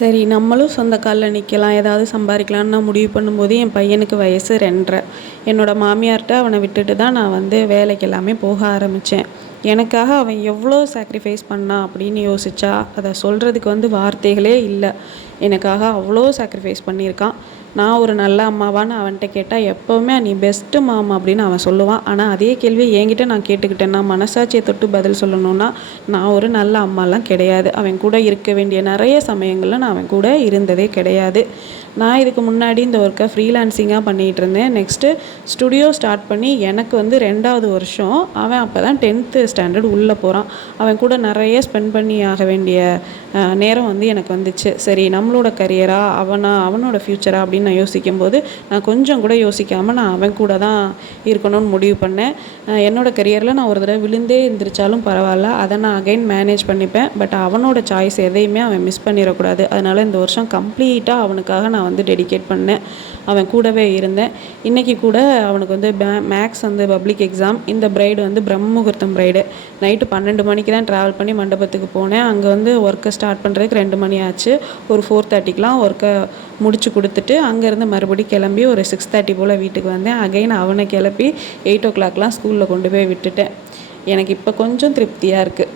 சரி, நம்மளும் சொந்த கால்ல நிக்கலாம், ஏதாவது சம்பாரிக்கலான்னு நான் முடிவு பண்ணும்போது, என் பையனுக்கு வயசு 2 1/2. என்னோட மாமியார்ட்ட அவன விட்டுட்டு தான் நான் வந்து வேலைக்கு எல்லாமே போக ஆரம்பிச்சேன். எனக்காக அவன் எவ்வளோ சாக்ரிஃபைஸ் பண்ணான் அப்படின்னு யோசிச்சா, அத சொல்றதுக்கு வந்து வார்த்தைகளே இல்ல. எனக்காக அவ்வளோ சாக்ரிஃபைஸ் பண்ணியிருக்கான். நான் ஒரு நல்ல அம்மாவான்னு அவன்ட்ட கேட்டா, எப்பவுமே "நீ பெஸ்ட்டு மாம்" அப்படின்னு அவன் சொல்லுவான். ஆனா அதே கேள்விய என்கிட்ட நான் கேட்டுக்கிட்டேன்னா, மனசாட்சிய தொட்டு பதில் சொல்லணும்னா, நான் ஒரு நல்ல அம்மாலாம் கிடையாது. அவன் கூட இருக்க வேண்டிய நெறைய சமயங்கள்ல நான் அவன் கூட இருந்ததே கிடையாது. நான் இதுக்கு முன்னாடி இந்த ஒர்க்க ஃப்ரீலான்சிங்கா பண்ணிகிட்டுருந்தேன். நெக்ஸ்ட்டு ஸ்டுடியோ ஸ்டார்ட் பண்ணி எனக்கு வந்து 2வது வருஷம். அவன் அப்ப தான் 10th ஸ்டாண்டர்ட் உள்ள போறான். அவன் கூட நெறைய ஸ்பெண்ட் பண்ணி ஆக வேண்டிய நேரம் வந்து எனக்கு வந்துச்சு. சரி, நம்மளோட கரியரா? அவனோட ஃப்யூச்சரா? அப்படின்னு நான் யோசிக்கும்போது, நான் கொஞ்சம் கூட யோசிக்காம நான் அவன் கூட தான் இருக்கணும்னு முடிவு பண்ணேன். என்னோட கரியரில நான் ஒரு தடவ விழுந்தே எந்திரிச்சாலும் பரவால்ல. அத நான் அகைன் மேனேஜ் பண்ணிப்பேன். பட் அவனோட சாய்ஸ் எதையுமே அவன் மிஸ் பண்ணிறக்கூடாது. அதனால இந்த வருஷம் கம்ப்ளீட்டா அவனுக்காக நான் வந்து டெடிகேட் பண்ணேன். அவன் கூடவே இருந்தேன். இன்னைக்கு கூட அவனுக்கு வந்து மேக்ஸ் வந்து பப்ளிக் எக்ஸாம். இந்த பிரைடு வந்து பிரம்ம முகூர்த்தம் பிரைடு. நைட்டு 12 மணிக்கு தான் ட்ராவல் பண்ணி மண்டபத்துக்கு போனேன். அங்க வந்து ஒர்க்க ஸ்டார்ட் பண்ணுறதுக்கு 2 மணி ஆச்சு. ஒரு 4:30க்குலாம் ஒர்க்க முடிச்சு குடுத்துட்டு, அங்கேருந்து மறுபடியும் கிளம்பி ஒரு 6:30 போல் வீட்டுக்கு வந்தேன். அகைன் அவனை கிளப்பி 8 o'clockலாம் ஸ்கூலில் கொண்டு போய் விட்டுட்டேன். எனக்கு இப்போ கொஞ்சம் திருப்தியா இருக்கு.